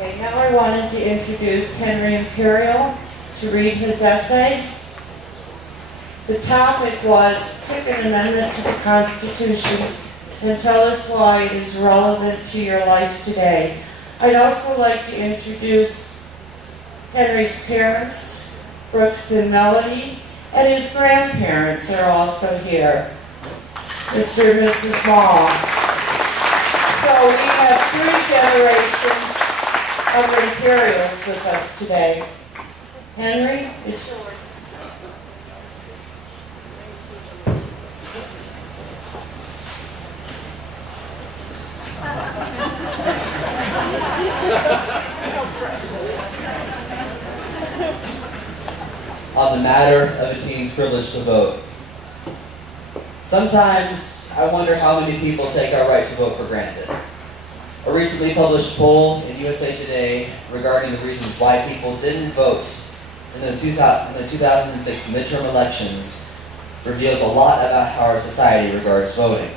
Okay, now I wanted to introduce Henry Imperial to read his essay. The topic was, pick an amendment to the Constitution and tell us why it is relevant to your life today. I'd also like to introduce Henry's parents, Brooks and Melody, and his grandparents are also here, Mr. and Mrs. Hall. So we have 3 generations of Imperials with us today. Henry, it's yours. On the matter of a teen's privilege to vote. Sometimes I wonder how many people take our right to vote for granted. A recently published poll in USA Today regarding the reasons why people didn't vote in the 2006 midterm elections reveals a lot about how our society regards voting.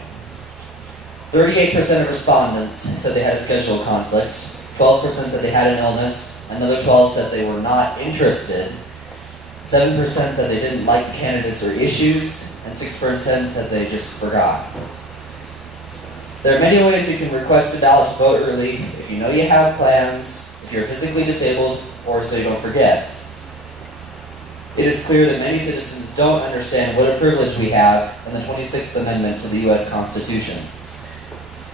38% of respondents said they had a schedule conflict, 12% said they had an illness, another 12% said they were not interested, 7% said they didn't like the candidates or issues, and 6% said they just forgot. There are many ways you can request a ballot to vote early if you know you have plans, if you're physically disabled, or so you don't forget. It is clear that many citizens don't understand what a privilege we have in the 26th Amendment to the U.S. Constitution.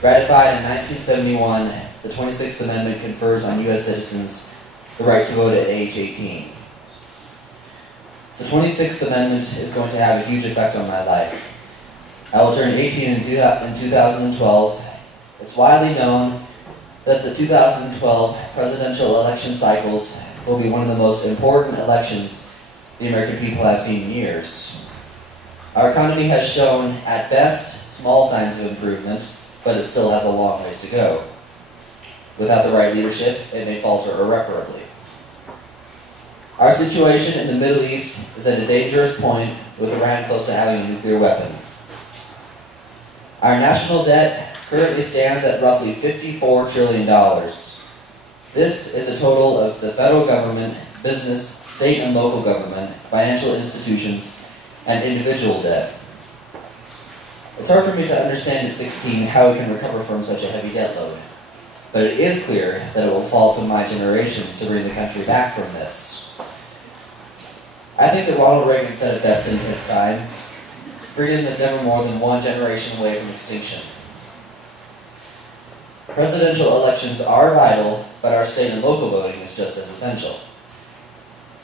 Ratified in 1971, the 26th Amendment confers on U.S. citizens the right to vote at age 18. The 26th Amendment is going to have a huge effect on my life. I will turn 18 in 2012. It's widely known that the 2012 presidential election cycles will be one of the most important elections the American people have seen in years. Our economy has shown, at best, small signs of improvement, but it still has a long ways to go. Without the right leadership, it may falter irreparably. Our situation in the Middle East is at a dangerous point, with Iran close to having a nuclear weapon. Our national debt currently stands at roughly $54 trillion. This is a total of the federal government, business, state and local government, financial institutions, and individual debt. It's hard for me to understand at 16 how we can recover from such a heavy debt load. But it is clear that it will fall to my generation to bring the country back from this. I think that Ronald Reagan said it best in his time: freedom is never more than one generation away from extinction. Presidential elections are vital, but our state and local voting is just as essential.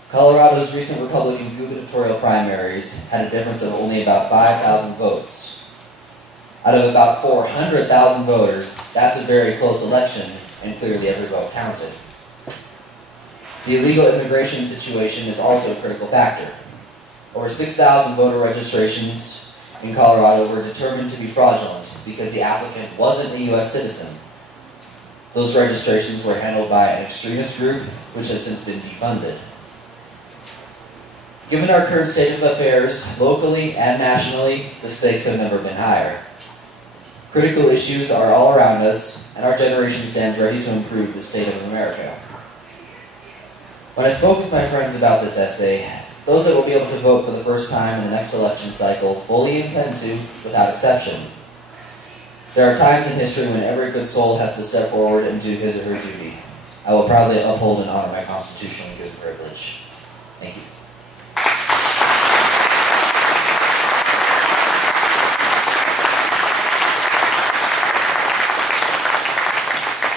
Colorado's recent Republican gubernatorial primaries had a difference of only about 5,000 votes. Out of about 400,000 voters, that's a very close election, and clearly every vote counted. The illegal immigration situation is also a critical factor. Over 6,000 voter registrations in Colorado were determined to be fraudulent because the applicant wasn't a U.S. citizen. Those registrations were handled by an extremist group, which has since been defunded. Given our current state of affairs, locally and nationally, the stakes have never been higher. Critical issues are all around us, and our generation stands ready to improve the state of America. When I spoke with my friends about this essay, those that will be able to vote for the first time in the next election cycle fully intend to, without exception. There are times in history when every good soul has to step forward and do his or her duty. I will proudly uphold and honor my constitutionally good privilege. Thank you.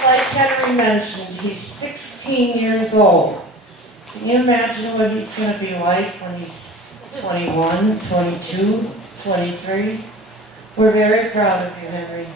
Like Henry mentioned, he's 16 years old. Can you imagine what he's going to be like when he's 21, 22, 23? We're very proud of you, Henry.